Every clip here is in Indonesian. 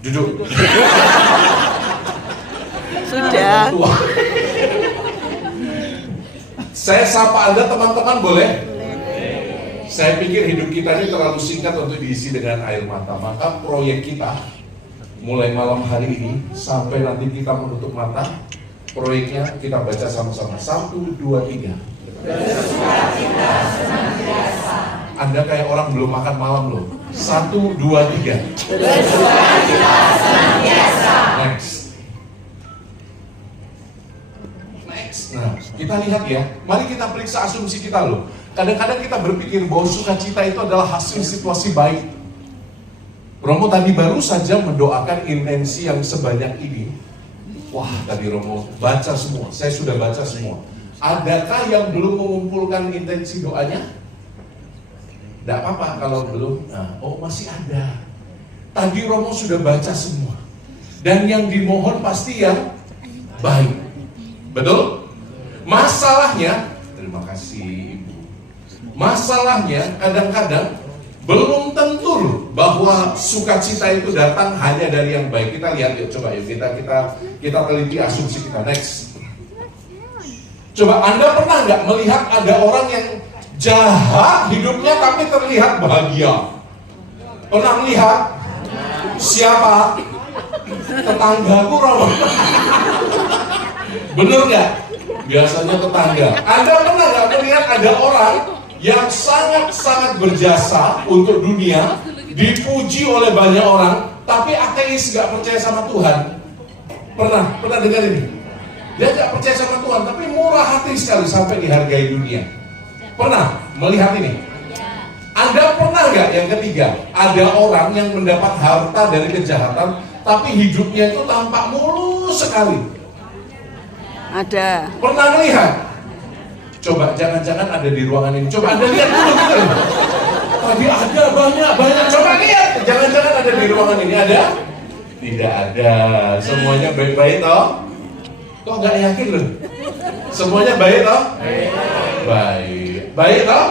Duduk. Sudah. Saya sapa Anda teman-teman, boleh? Saya pikir hidup kita ini terlalu singkat untuk diisi dengan air mata. Maka proyek kita mulai malam hari ini sampai nanti kita menutup mata, proyeknya kita baca sama-sama. 1, 2, 3. Bersukacita senantiasa. Anda kayak orang belum makan malam loh. 1, 2, 3. Bersukacita senantiasa. Next. Nah, kita lihat ya. Mari kita periksa asumsi kita loh. Kadang-kadang kita berpikir bahwa sukacita itu adalah hasil situasi baik. Romo tadi baru saja mendoakan intensi yang sebanyak ini. Wah, tadi Romo baca semua. Saya sudah baca semua. Adakah yang belum mengumpulkan intensi doanya? Tidak apa-apa kalau belum. Nah, masih ada. Tadi Romo sudah baca semua. Dan yang dimohon pasti yang baik. Betul? Masalahnya, terima kasih Ibu. Masalahnya kadang-kadang belum tentu loh bahwa sukacita itu datang hanya dari yang baik. Kita lihat yuk, coba yuk kita teliti asumsi kita. Next. Coba Anda pernah nggak melihat ada orang yang jahat hidupnya tapi terlihat bahagia? Pernah melihat? Siapa? Tetanggaku Romo. Bener nggak? Biasanya tetangga. Anda pernah nggak melihat ada orang yang sangat-sangat berjasa untuk dunia, dipuji oleh banyak orang, tapi ateis, nggak percaya sama Tuhan? Pernah dengar ini? Dia nggak percaya sama Tuhan, tapi murah hati sekali sampai dihargai dunia. Pernah melihat ini? Anda pernah nggak yang ketiga? Ada orang yang mendapat harta dari kejahatan, tapi hidupnya itu tampak mulus sekali. Ada. Pernah melihat? Coba, jangan-jangan ada di ruangan ini. Coba Anda lihat dulu gitu. Tadi ada banyak. Coba lihat. Jangan-jangan ada di ruangan ini. Ada? Tidak ada. Semuanya baik-baik toh? Kok nggak yakin loh? Semuanya baik toh? Baik. Baik toh?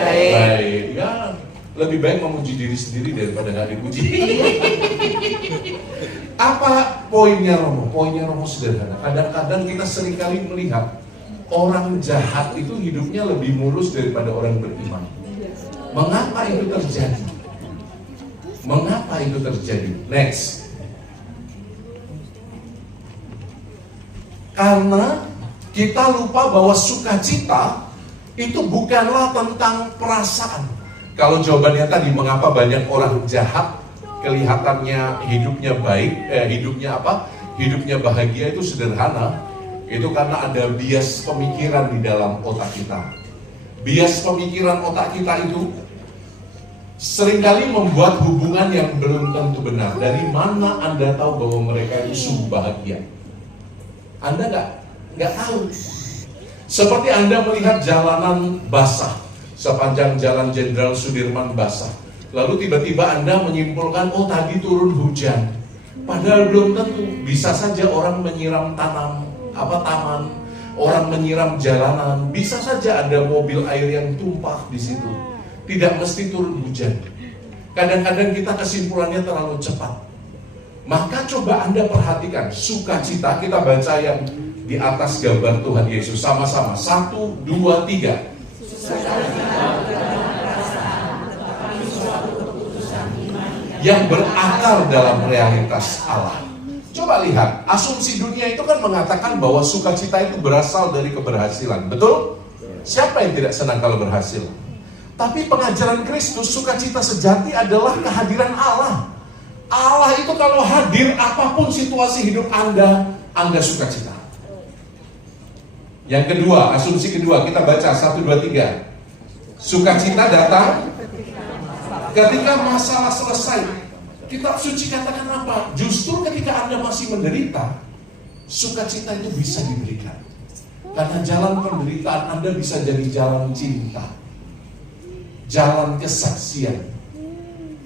Baik. Ya, lebih baik memuji diri sendiri daripada nggak dipuji. Apa poinnya Romo? Poinnya Romo sederhana. Kadang-kadang kita seringkali melihat orang jahat itu hidupnya lebih mulus daripada orang beriman. Mengapa itu terjadi? Mengapa itu terjadi? Next. Karena kita lupa bahwa sukacita itu bukanlah tentang perasaan. Kalau jawabannya tadi, mengapa banyak orang jahat kelihatannya hidupnya baik, hidupnya bahagia, itu sederhana. Itu karena ada bias pemikiran di dalam otak kita. Bias pemikiran otak kita itu seringkali membuat hubungan yang belum tentu benar. Dari mana Anda tahu bahwa mereka itu sungguh bahagia? Anda nggak tahu. Seperti Anda melihat jalanan basah, sepanjang jalan Jenderal Sudirman basah. Lalu tiba-tiba Anda menyimpulkan, tadi turun hujan. Padahal belum tentu. Bisa saja orang menyiram taman, orang menyiram jalanan. Bisa saja ada mobil air yang tumpah di situ. Tidak mesti turun hujan. Kadang-kadang kita kesimpulannya terlalu cepat. Maka coba Anda perhatikan sukacita. Kita baca yang di atas gambar Tuhan Yesus sama-sama. 1, 2, 3. Yang berakar dalam realitas Allah. Coba lihat, asumsi dunia itu kan mengatakan bahwa sukacita itu berasal dari keberhasilan. Betul? Siapa yang tidak senang kalau berhasil? Tapi pengajaran Kristus, sukacita sejati adalah kehadiran Allah. Allah itu kalau hadir, apapun situasi hidup Anda sukacita. Yang kedua, asumsi kedua, kita baca 1, 2, 3. Sukacita datang ketika masalah selesai. Kitab suci katakan apa? Justru ketika Anda masih menderita, sukacita itu bisa diberikan. Karena jalan penderitaan Anda bisa jadi jalan cinta, jalan kesaksian.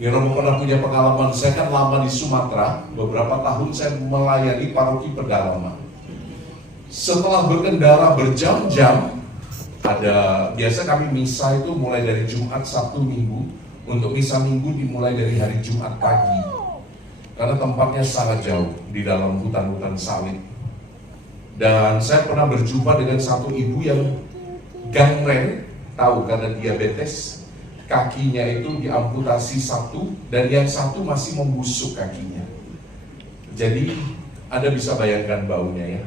Ya, Romo pernah punya pengalaman. Saya kan lama di Sumatera, beberapa tahun saya melayani paroki pedalaman. Setelah berkendara berjam-jam, biasa kami misa itu mulai dari Jumat, Sabtu, Minggu. Untuk misa Minggu dimulai dari hari Jumat pagi. karena tempatnya sangat jauh di dalam hutan-hutan sawit. Dan saya pernah berjumpa dengan satu ibu yang gangren, tahu karena diabetes, kakinya itu diamputasi satu dan yang satu masih membusuk kakinya. Jadi Anda bisa bayangkan baunya ya.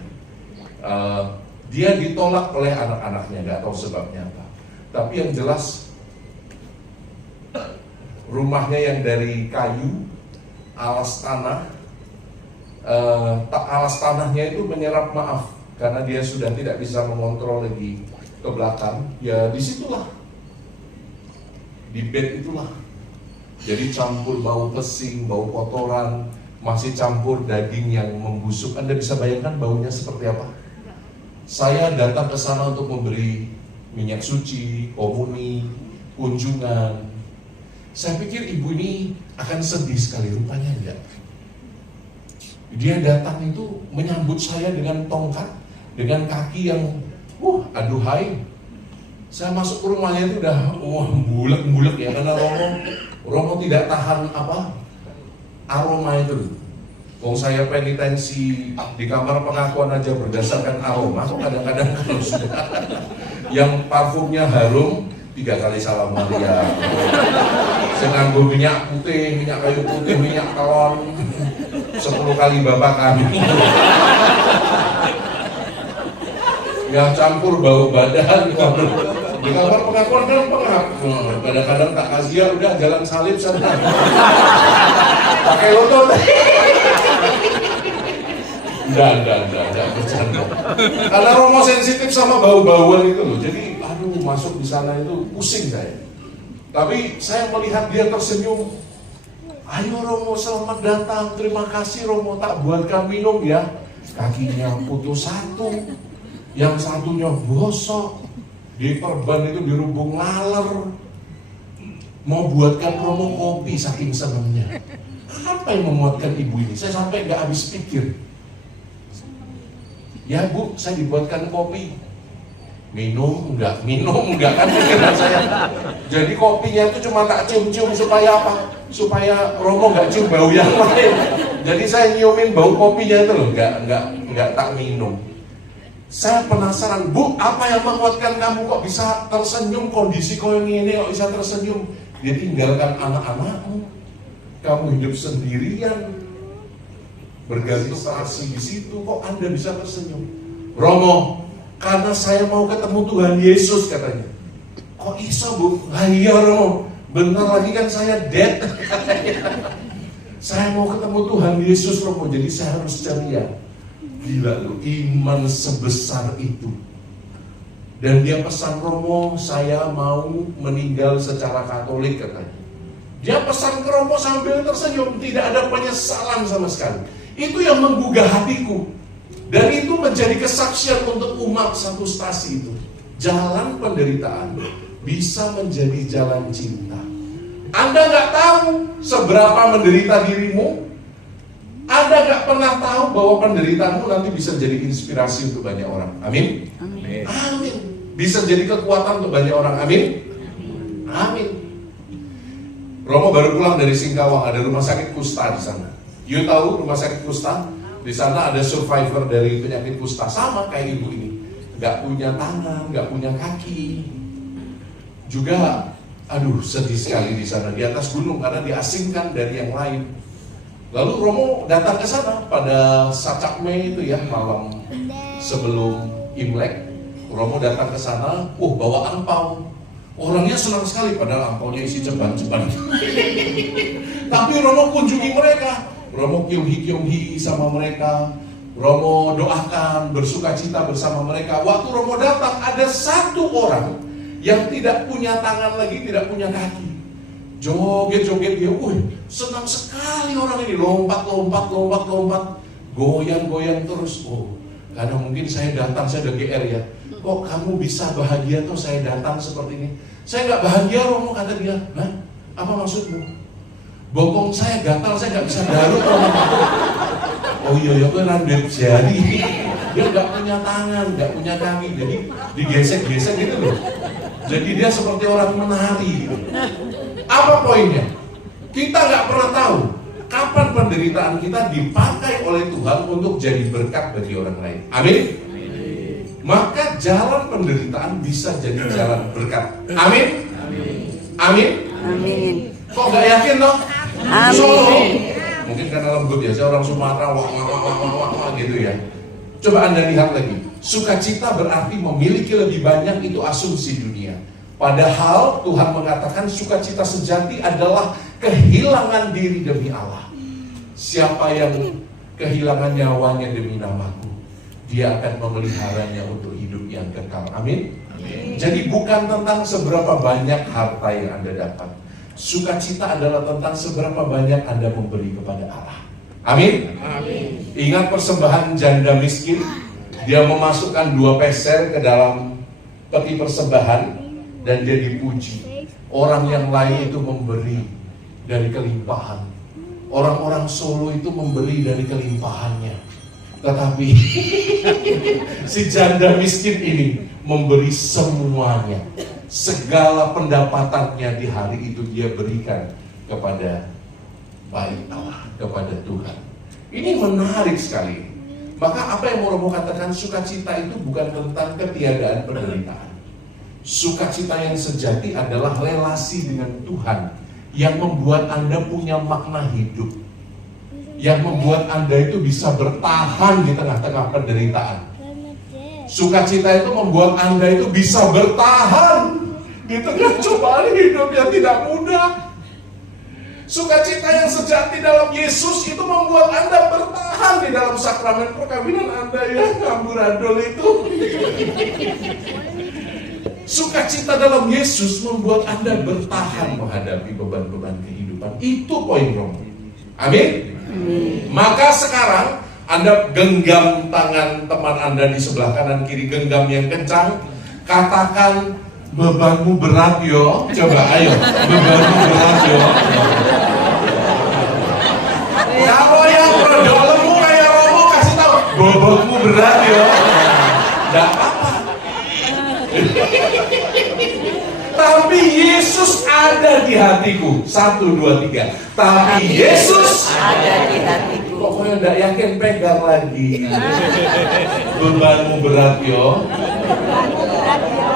Dia ditolak oleh anak-anaknya, nggak tahu sebabnya apa. Tapi yang jelas rumahnya yang dari kayu, alas tanahnya itu menyerap maaf karena dia sudah tidak bisa mengontrol lagi ke belakang. Ya disitulah, di bed itulah. Jadi campur bau pesing, bau kotoran, masih campur daging yang membusuk. Anda bisa bayangkan baunya seperti apa? Saya datang ke sana untuk memberi minyak suci, komuni, kunjungan. Saya pikir ibu ini akan sedih sekali, rupanya enggak. Dia datang itu menyambut saya dengan tongkat, dengan kaki yang, aduhai. Saya masuk ke rumahnya itu udah, bulek-bulek ya, karena Romo tidak tahan aroma itu. Kalau saya penitensi di kamar pengakuan aja berdasarkan aroma, kok kadang-kadang kalau sudah yang parfumnya harum, 3 kali salam Maria. Saya nganggo minyak putih, minyak kayu putih, minyak telon, 10 kali Bapak kami. Ya campur bau badan. Di kamar pengakuan kan pengakuan. Kadang-kadang tak kasihan udah jalan salib sana. Pakai lutut. Enggak bercanda. Karena Romo sensitif sama bau-bauan itu loh. Jadi masuk di sana itu pusing saya. Tapi saya melihat dia tersenyum. Ayo Romo, selamat datang. Terima kasih Romo, tak buatkan minum ya. Kakinya putus satu, yang satunya bosok, diperban itu dirubung laler. Mau buatkan Romo kopi saking senangnya. Apa yang memuatkan ibu ini? Saya sampai gak habis pikir. Ya Bu, saya dibuatkan kopi. Minum enggak kan pikiran saya. Jadi kopinya itu cuma tak cium-cium supaya apa? Supaya Romo enggak cium bau yang lain. Jadi saya nyiumin bau kopinya itu loh, enggak tak minum. Saya penasaran, Bu, apa yang menguatkan kamu kok bisa tersenyum, kondisi kau yang ini kok bisa tersenyum? Dia tinggalkan anak-anakmu, kamu hidup sendirian, bergantung kasih di situ, kok Anda bisa tersenyum? Romo, karena saya mau ketemu Tuhan Yesus katanya. Kok iso Bu? Lah iya Romo, bentar lagi kan saya dead. Saya mau ketemu Tuhan Yesus Romo, jadi saya harus ceria. Gila lu, iman sebesar itu. Dan dia pesan Romo, saya mau meninggal secara Katolik katanya. Dia pesan ke Romo sambil tersenyum, tidak ada penyesalan sama sekali. Itu yang menggugah hatiku. Dan itu menjadi kesaksian untuk umat satu stasi itu. Jalan penderitaan bisa menjadi jalan cinta. Anda gak tahu seberapa menderita dirimu. Anda gak pernah tahu bahwa penderitaanmu nanti bisa jadi inspirasi untuk banyak orang. Amin? Amin. Amin. Bisa jadi kekuatan untuk banyak orang. Amin? Amin. Romo baru pulang dari Singkawang, ada rumah sakit kusta di sana. You tahu rumah sakit kusta? Di sana ada survivor dari penyakit kusta, sama kayak ibu ini. Gak punya tangan, gak punya kaki. Juga, sedih sekali di sana, di atas gunung karena diasingkan dari yang lain. Lalu Romo datang ke sana pada Sacak Mei itu ya, malam sebelum Imlek. Romo datang ke sana, bawa angpau. Orangnya senang sekali, padahal angpaunya isi ceban-ceban. Tapi Romo kunjungi mereka. Romo kyunghi sama mereka. Romo doakan, bersuka cita bersama mereka. Waktu Romo datang, ada satu orang yang tidak punya tangan lagi, tidak punya kaki. Joget-joget dia, senang sekali orang ini. Lompat, goyang-goyang terus. Karena mungkin saya datang, saya udah GR ya. Kok kamu bisa bahagia tuh saya datang seperti ini? Saya nggak bahagia Romo, kata dia. Hah? Apa maksudmu? Bokong saya gatal, saya nggak bisa garuk. Oh iya, aku randep jari. Dia nggak punya tangan, nggak punya kaki, jadi digesek-gesek gitu loh. Jadi dia seperti orang menari gitu. Apa poinnya? Kita nggak pernah tahu kapan penderitaan kita dipakai oleh Tuhan untuk jadi berkat bagi orang lain. Amin. Maka jalan penderitaan bisa jadi jalan berkat. Amin. Amin. Amin. Kok gak yakin dong? Amin. Solo. Mungkin karena lembut ya, saya orang Sumatera wah gitu ya. Coba Anda lihat lagi. Sukacita berarti memiliki lebih banyak, itu asumsi dunia. Padahal Tuhan mengatakan sukacita sejati adalah kehilangan diri demi Allah. Siapa yang kehilangan nyawanya demi namaku, dia akan memeliharanya untuk hidup yang kekal. Amin. Jadi bukan tentang seberapa banyak harta yang Anda dapat. Sukacita adalah tentang seberapa banyak Anda memberi kepada Allah. Amin. Ingat persembahan janda miskin. Dia memasukkan 2 peser ke dalam peti persembahan dan dia dipuji. Orang yang lain itu memberi dari kelimpahan. Orang-orang Solo itu memberi dari kelimpahannya. Tetapi si janda miskin ini memberi semuanya. Segala pendapatannya di hari itu dia berikan kepada baik Allah, kepada Tuhan. Ini menarik sekali. Maka apa yang mau Romo katakan, sukacita itu bukan tentang ketiadaan penderitaan. Sukacita yang sejati adalah relasi dengan Tuhan yang membuat Anda punya makna hidup, yang membuat Anda itu bisa bertahan di tengah-tengah penderitaan. Sukacita itu membuat Anda itu bisa bertahan di tengah cobaan hidup yang tidak mudah. Sukacita yang sejati dalam Yesus itu membuat Anda bertahan di dalam sakramen perkawinan Anda yang amburadul itu. Sukacita dalam Yesus membuat Anda bertahan menghadapi beban-beban kehidupan. Itu poin Romo. Amin. Maka sekarang Anda genggam tangan teman Anda di sebelah kanan kiri, genggam yang kencang. Katakan, bebanmu berat yo. Coba ayo, bebanmu berat yo. Kalau yang produk lemu kayak Romo kasih tahu, bebanmu berat yo. Tidak apa-apa. Tapi Yesus ada di hatiku. 1, 2, 3. Tapi Yesus ada di hatiku. Pokoknya tidak yakin, pegang lagi. Bebanmu berat yo.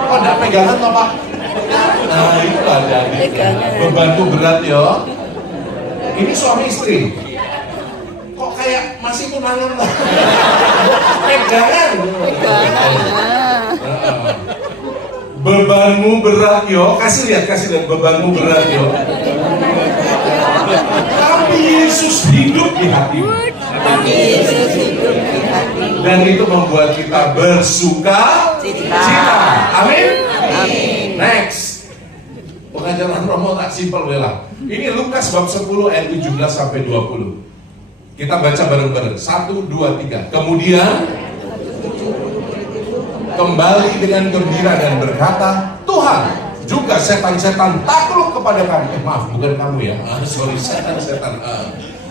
Oh, tidak pegangan toh Pak? Nah itu ada. Bebanmu berat yo. Ini suami istri. Kok kayak masih tunangan lah. Pegangan. Bebanmu berat yo. Kasih lihat bebanmu berat yo. Tapi Yesus hidup di hatimu. Tapi Yesus hidup di hatimu. Dan itu membuat kita bersuka cita. Amin. Amin. Next. Pengajaran Romo tak simpel bela. Ini Lukas bab 10 ayat 17 sampai 20. Kita baca bareng-bareng. 1, 2, 3. Kemudian kembali dengan gembira dan berkata, Tuhan, juga setan-setan takluk kepada kami. Maaf, bukan kamu ya. Sorry, setan-setan.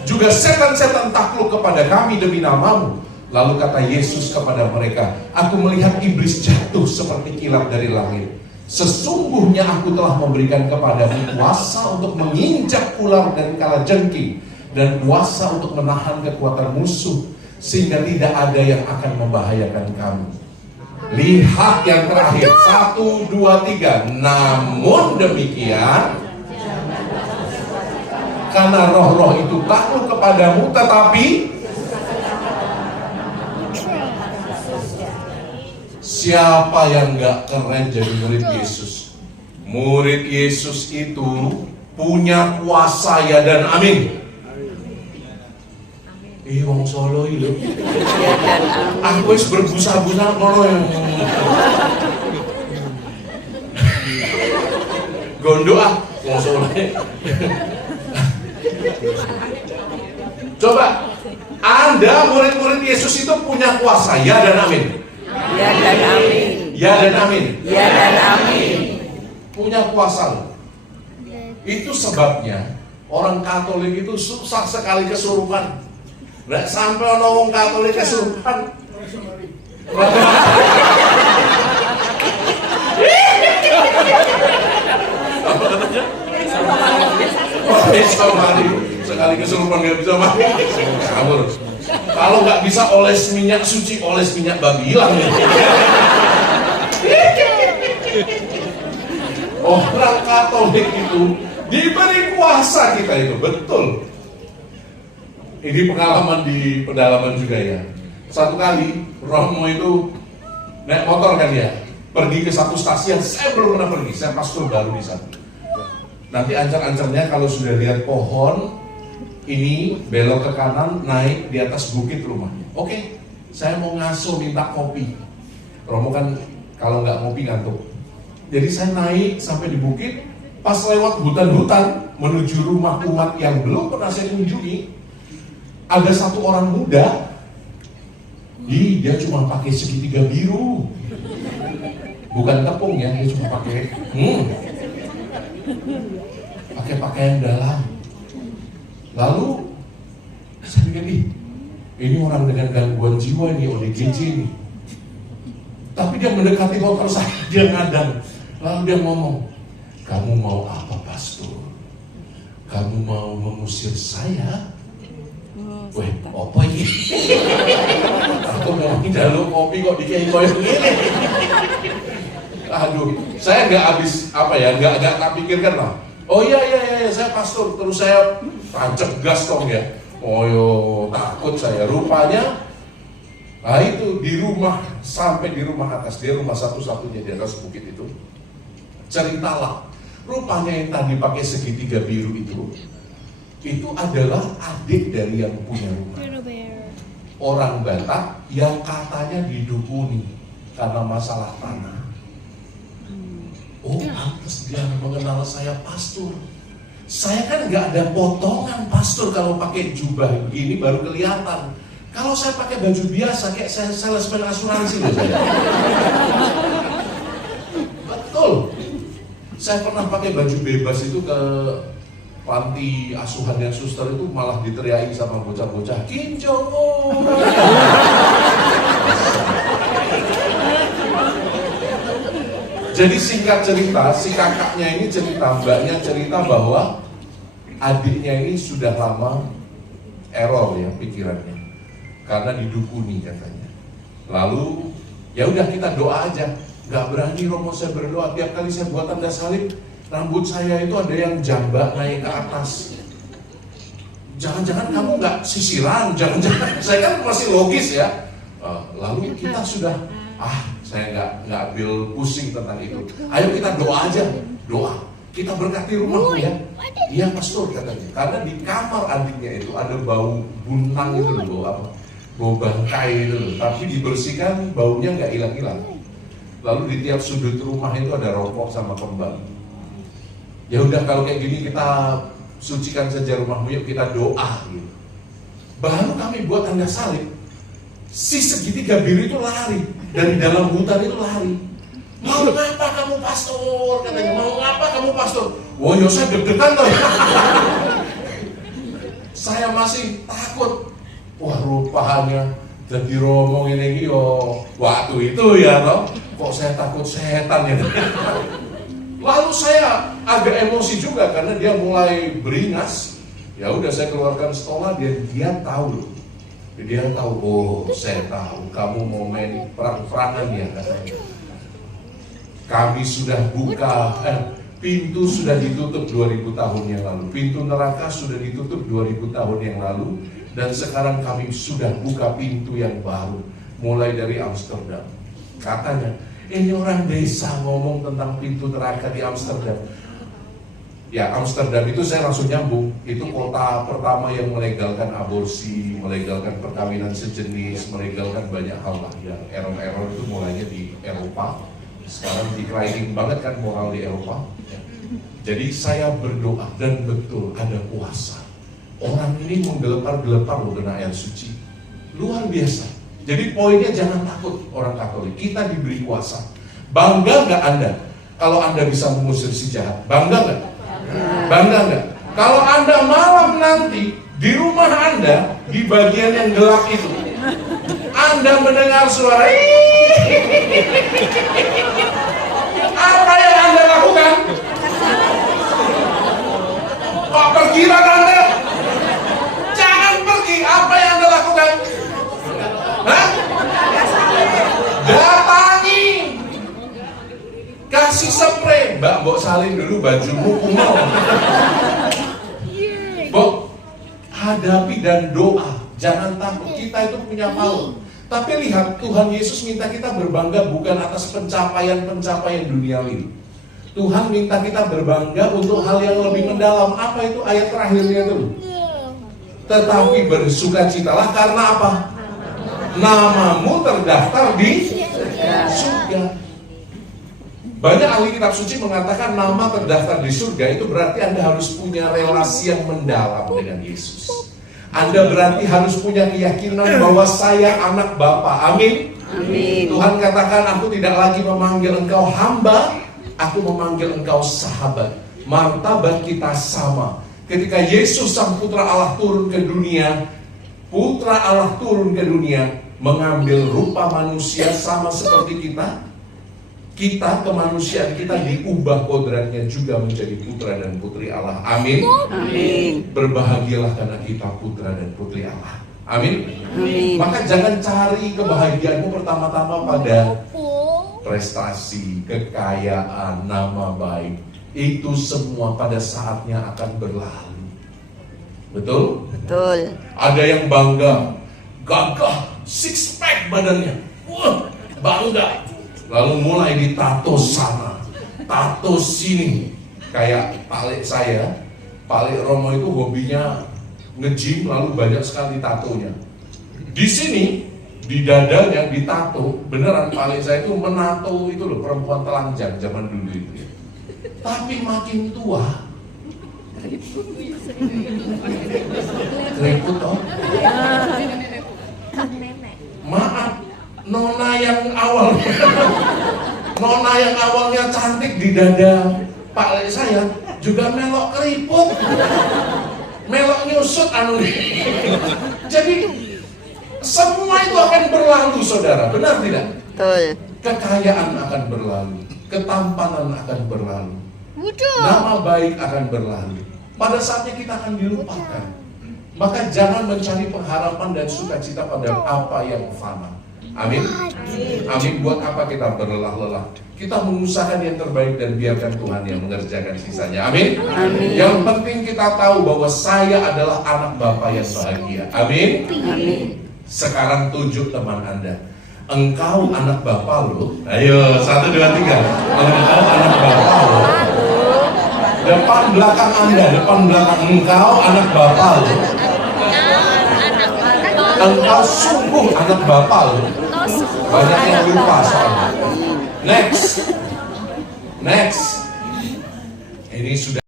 Juga setan-setan takluk kepada kami demi namamu. Lalu kata Yesus kepada mereka, aku melihat iblis jatuh seperti kilat dari langit. Sesungguhnya aku telah memberikan kepadamu kuasa untuk menginjak ular dan kalajengking, dan kuasa untuk menahan kekuatan musuh, sehingga tidak ada yang akan membahayakan kamu. Lihat yang terakhir, 1, 2, 3. Namun demikian, karena roh-roh itu takluk kepadamu, tetapi siapa yang gak keren jadi murid Yesus? Murid Yesus itu punya kuasa ya dan amin. Wong Solo itu. Aku wis berbusa-busa ngono yang gondo wong Solo. Coba, Anda murid-murid Yesus itu punya kuasa ya dan amin. Ya dan amin. Ya dan amin. Ya dan amin. Punya kuasa. Itu sebabnya orang Katolik itu susah sekali kesurupan. Nggak sampai orang wong Katolik kesurupan. Apa katanya? Sekali kesurupan nggak bisa mandi, kabur. Kalau nggak bisa oles minyak suci, oles minyak babi, hilang nih. Orang Katolik itu diberi kuasa kita itu, betul. Ini pengalaman di pedalaman juga ya. Satu kali Romo itu naik motor kan ya, pergi ke satu stasiun. Saya belum pernah pergi, saya pastor baru di sana. Nanti ancang-ancangnya kalau sudah lihat pohon ini belok ke kanan, naik di atas bukit rumahnya. Oke, saya mau ngaso minta kopi. Romo kan kalau nggak ngopi ngantuk. Jadi saya naik sampai di bukit, pas lewat hutan-hutan menuju rumah umat yang belum pernah saya kunjungi, ada satu orang muda. Dia cuma pakai segitiga biru, bukan tepung ya, dia cuma pakai pakaian dalam. Lalu saya pikir, ini orang dengan gangguan jiwa ini, ODGJ ini. Tapi dia mendekati motor saya, dia ngadang. Lalu dia ngomong, kamu mau apa pastor? Kamu mau mengusir saya? Weh, apa ini? Aku mau dalu kopi kok dikei koyo gini. Aduh, saya nggak habis nggak tak pikirkan lah. Oh iya, saya pastor, terus saya tancap gas dong ya. Oh yo, takut saya. Rupanya, nah itu di rumah, sampai di rumah atas, dia rumah satu-satunya di atas bukit itu. Ceritalah, rupanya yang tadi pakai segitiga biru itu adalah adik dari yang punya rumah. Orang Batak yang katanya didukuni karena masalah tanah. Oh, pantas dia mengenal saya pastor. Saya kan nggak ada potongan pastor kalau pakai jubah begini baru kelihatan. Kalau saya pakai baju biasa kayak saya salesman asuransi loh saya. Betul. Saya pernah pakai baju bebas itu ke panti asuhan yang suster itu malah diteriaki sama bocah-bocah, Kim Jong Un. Jadi singkat cerita, si kakaknya ini cerita, mbaknya cerita bahwa adiknya ini sudah lama error ya pikirannya, karena didukuni katanya. Lalu ya udah kita doa aja. Gak berani Romo saya berdoa, tiap kali saya buat tanda salib, rambut saya itu ada yang jambak naik ke atas. Jangan-jangan kamu gak sisiran, jangan-jangan, saya kan masih logis ya. Lalu kita sudah, saya nggak ambil pusing tentang itu. Ayo kita doa aja, doa. Kita berkati rumahmu ya. Iya pastor katanya. Karena di kamar adiknya itu ada bau bunang itu loh, bau bangkai itu loh. Tapi dibersihkan, baunya nggak hilang-hilang. Lalu di tiap sudut rumah itu ada rokok sama kembang. Ya udah kalau kayak gini kita sucikan saja rumahmu, yuk kita doa gitu. Baru kami buat tanda salib. Si segitiga biru itu lari dari dalam hutan itu lari. Mau ngapa kamu pastor? Katanya, mau ngapa kamu pastor? Wah, yo saya deg-degan loh ya. Saya masih takut. Wah, rupanya jadi Romo ini yo waktu itu ya toh. Kok saya takut setan ya. Lalu saya agak emosi juga karena dia mulai beringas. Ya udah saya keluarkan stola, dia tahu loh. Dia tahu, oh saya tahu kamu mau main perang-perangan ya katanya. Kami sudah buka, pintu sudah ditutup 2000 tahun yang lalu. Pintu neraka sudah ditutup 2000 tahun yang lalu. Dan sekarang kami sudah buka pintu yang baru, mulai dari Amsterdam. Katanya, ini orang desa ngomong tentang pintu neraka di Amsterdam. Ya Amsterdam itu saya langsung nyambung. Itu kota pertama yang melegalkan aborsi, melegalkan perkawinan sejenis, melegalkan banyak hal lah. Ya error-error itu mulainya di Eropa. Sekarang declining banget kan moral di Eropa. Jadi saya berdoa dan betul ada kuasa. Orang ini menggelepar-gelepar loh kena air suci. Luar biasa. Jadi poinnya jangan takut orang Katolik. Kita diberi kuasa. Bangga nggak Anda? Kalau Anda bisa mengusir si jahat, bangga nggak? Bangga nggak? Kalau Anda malam nanti di rumah Anda di bagian yang gelap itu, Anda mendengar suara apa yang Anda lakukan? Pak perkiraan Anda salin dulu bajumu kumel. Bok, hadapi dan doa. Jangan takut, kita itu punya maut. Tapi lihat, Tuhan Yesus minta kita berbangga bukan atas pencapaian-pencapaian duniawi. Tuhan minta kita berbangga untuk hal yang lebih mendalam. Apa itu ayat terakhirnya itu? Tetapi bersukacitalah karena apa? Namamu terdaftar di surga. Banyak ahli kitab suci mengatakan nama terdaftar di surga itu berarti Anda harus punya relasi yang mendalam dengan Yesus. Anda berarti harus punya keyakinan bahwa saya anak Bapa. Amin. Amin. Tuhan katakan, aku tidak lagi memanggil engkau hamba, aku memanggil engkau sahabat. Martabat kita sama. Ketika Yesus sang putra Allah turun ke dunia, putra Allah turun ke dunia mengambil rupa manusia sama seperti kita. Kita, kemanusiaan kita diubah kodratnya juga menjadi putra dan putri Allah. Amin. Amin. Berbahagialah karena kita putra dan putri Allah. Amin. Amin. Maka jangan cari kebahagiaanmu pertama-tama pada prestasi, kekayaan, nama baik. Itu semua pada saatnya akan berlalu. Betul? Betul. Ada yang bangga, gagah, six pack badannya. Wah, bangga. Lalu mulai ditato sana, tato sini. Kayak Pak Lek saya, Pak Lek Romo itu hobinya nge-gym, lalu banyak sekali tatonya. Di sini, di dadanya ditato. Beneran Pak Lek saya itu menato itu loh, perempuan telanjang zaman dulu itu. Tapi makin tua, keriput toh. Maaf, Nona yang awalnya cantik di dada Pak Lek saya juga melok keriput, melok nyusut anu. Jadi semua itu akan berlalu, saudara. Benar tidak? Betul. Kekayaan akan berlalu, ketampanan akan berlalu, nama baik akan berlalu. Pada saatnya kita akan dilupakan. Maka jangan mencari pengharapan dan sukacita pada apa yang fana. Amin. Amin. Buat apa kita berlelah-lelah? Kita mengusahakan yang terbaik dan biarkan Tuhan yang mengerjakan sisanya. Amin. Amin. Yang penting kita tahu bahwa saya adalah anak Bapa yang bahagia. Amin. Amin. Sekarang tunjuk teman Anda. Engkau anak Bapa lo. Ayo, 1, 2, 3. Engkau anak Bapa lo. Depan belakang Anda, depan belakang. Engkau anak Bapa lo. Engkau sungguh anak Bapa lo. Banyak yang lupa soalnya. Next. Ini sudah